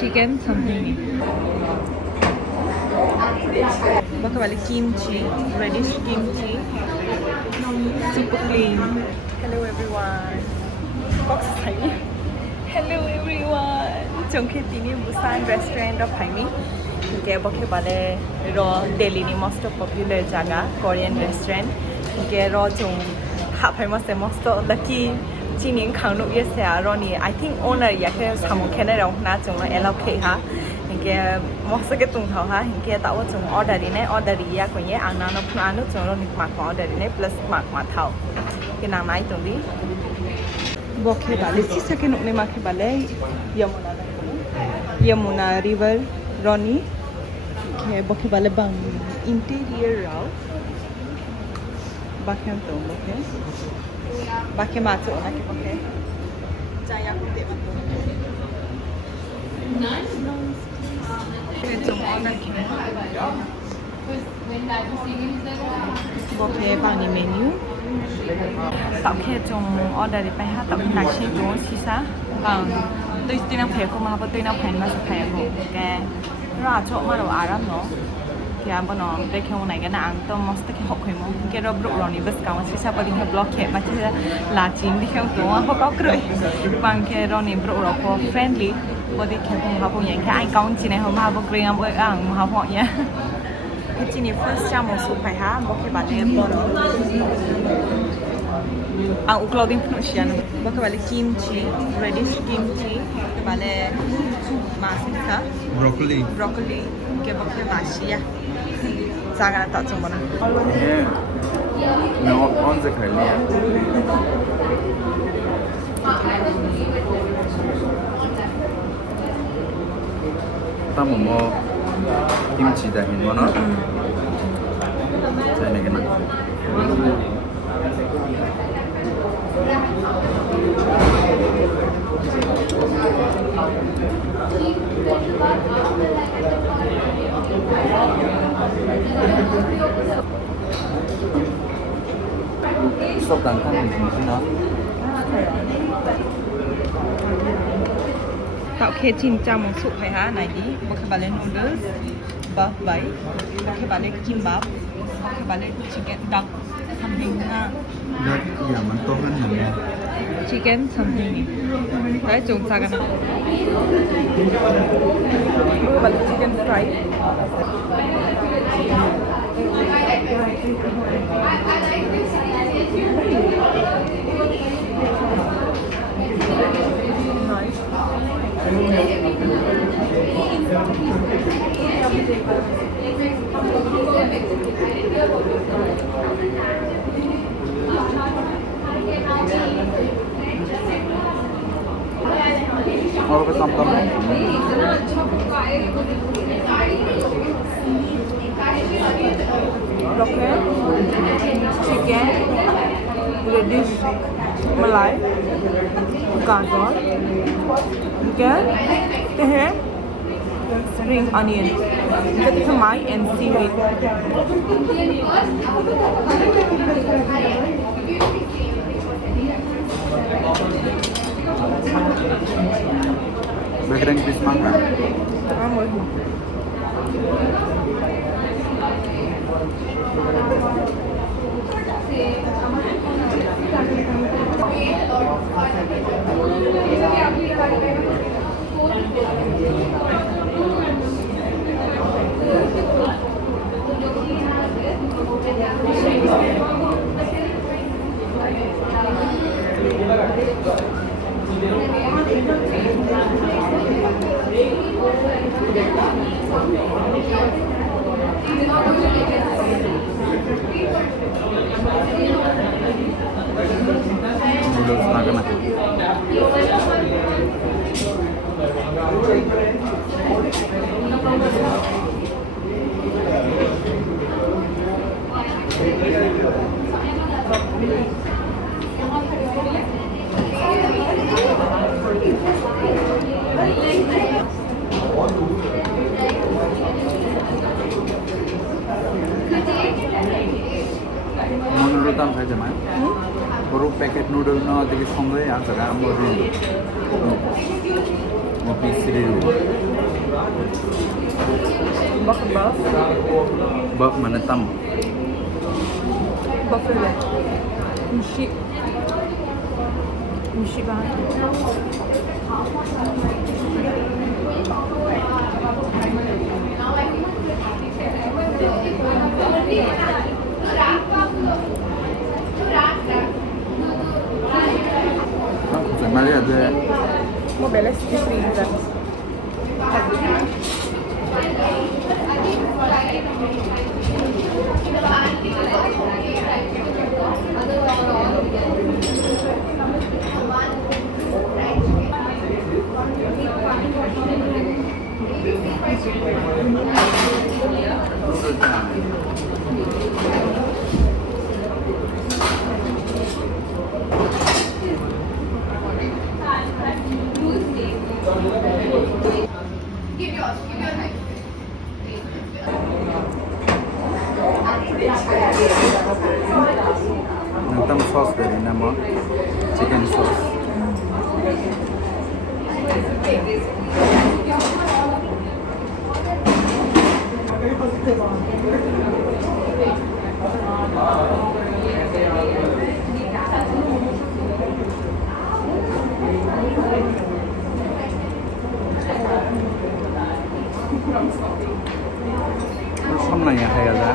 chicken something. Baka bali kimchi, reddish kimchi, super clean. Hello everyone. Box Thai. Hello everyone. Jongke tini BUSAN restaurant of Haimi. Ke baka bale ro Delhi ni most popular jaga Korean restaurant. Ke ro jong ha famous most lucky. Chining khang no yes ro ni I think owner ya ke samong khene ro na jong lo allow khe ha. Ke most ke tung thau ha ke ta wo jong order ni order ya ko ye ang na no phna no jong lo ni ma order ni plus ma thau. Ke na mai tung di. Bokhe bale si sa ke no ne ma ke bale Yamuna river Roni ke bokhe bale bang interior rao bakhe to bokhe bakhe ma cho na ke bokhe jaya ko te ban to ke jong order ki bokhe bang ni menu tao khe jong order đi ha tao nãy xin đồ xí sa tôi tin là phải có mà tôi nào phải mà phải có cái ra chỗ mà đồ ăn nó cái anh nó để khi này cái nào tôi must cái học cái món cái đó bro rồi bớt cả mà xí sa bây giờ block cái mà chỉ là chín đi theo tôi họ có cười bằng cái rồi bro rồi có friendly bây giờ khi họ có những cái anh công chỉ này họ mà có cười mà ăn mà họ nhá cái chỉ này first time một số phải ha một cái bạn em bỏ ang uklodin pun siya no. Baka bali kimchi, reddish kimchi, ke bale masita, broccoli. Ke baka masya. Jaga ta chong bana. मैं कौन से खा लिया तब मो kimchi दाहिन मनो China के ना sốt đằng không thì gì đó Tạo khe chin cha mong sup hai ha này đi. Baka bale noodles, buff bai, baka bale kimbap, baka bale chicken duck, something na. Đất giờ mình tốt hơn nhiều Chicken something. Đấy chúng ta cái nào. Bale chicken fry. और भी कम Okay. Chicken, reddish, malai, gajar, okay, teh, spring onion, that is my and seaweed. Background bis mangga. Noodles makan. Menurut saya zaman, baru paket noodle no ada di songgai yang sekarang baru, mau pisir. Bakit buff? Buff menetam. Buff öyle. Mushi. Mushi banget. Saya mali ada. Mau beles di freezer. Menetam sauce dari nama chicken sauce. Somnanya kayak ada.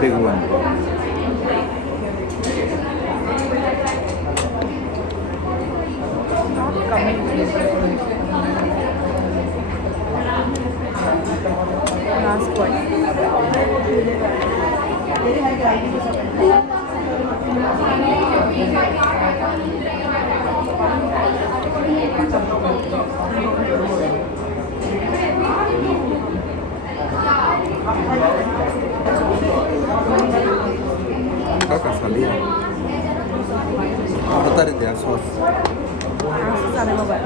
Big one. Last one. Malia. What are their sauce? Sana mo ba?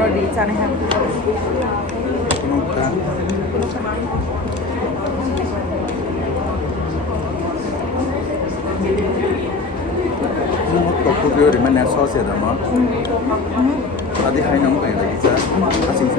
Roti sana ha. Mukbang. Tteokbokki 요리 맨날 소스에다 넣어. 어디 하이 넣은 거야, 진짜? 아, 진짜.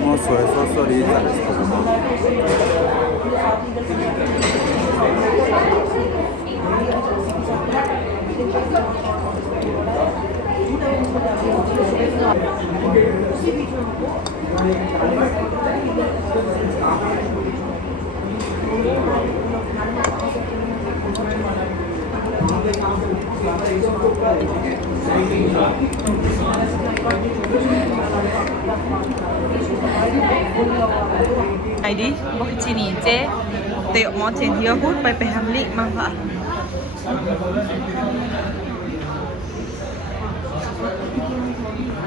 뭐 소야 소스리 잘했어. Này đi, bọc chi nỉ chế tiệu món trên hiếu hút bay bay hàm lị mang hả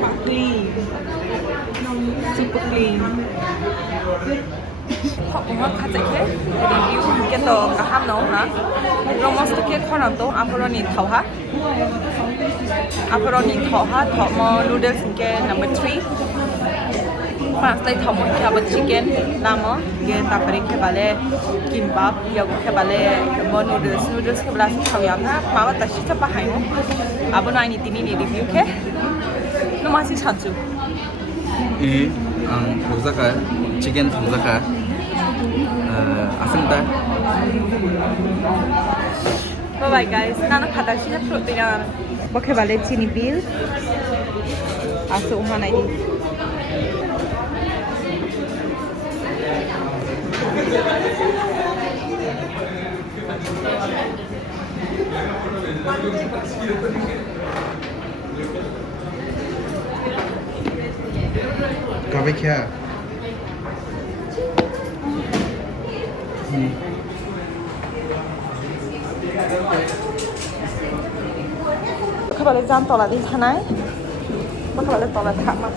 bạc ly super clean họ cũng mất khá dễ thế review cái tờ cả ham nấu hả romos cái con làm tốt apple nhìn thầu hả apple nhìn thầu hả thọ mò noodles cái number 3 Fast like how much about chicken, lama, get tapering ke bale, kimbap, yago ke bale, noodles ke bala sa yam na, mawa tashi sa bahay mo. Abo na ini tini ni review ke. No masih chanchu. 이 동사가 chicken 동사가 아슴다. Bye bye guys. Nana pada sih fruit dengan. Pakai bale chini bill. Asu umah na ini. Kafe kya? Các bạn lên gian tỏ là đi thang này. Các bạn lên tỏ là thảm mà.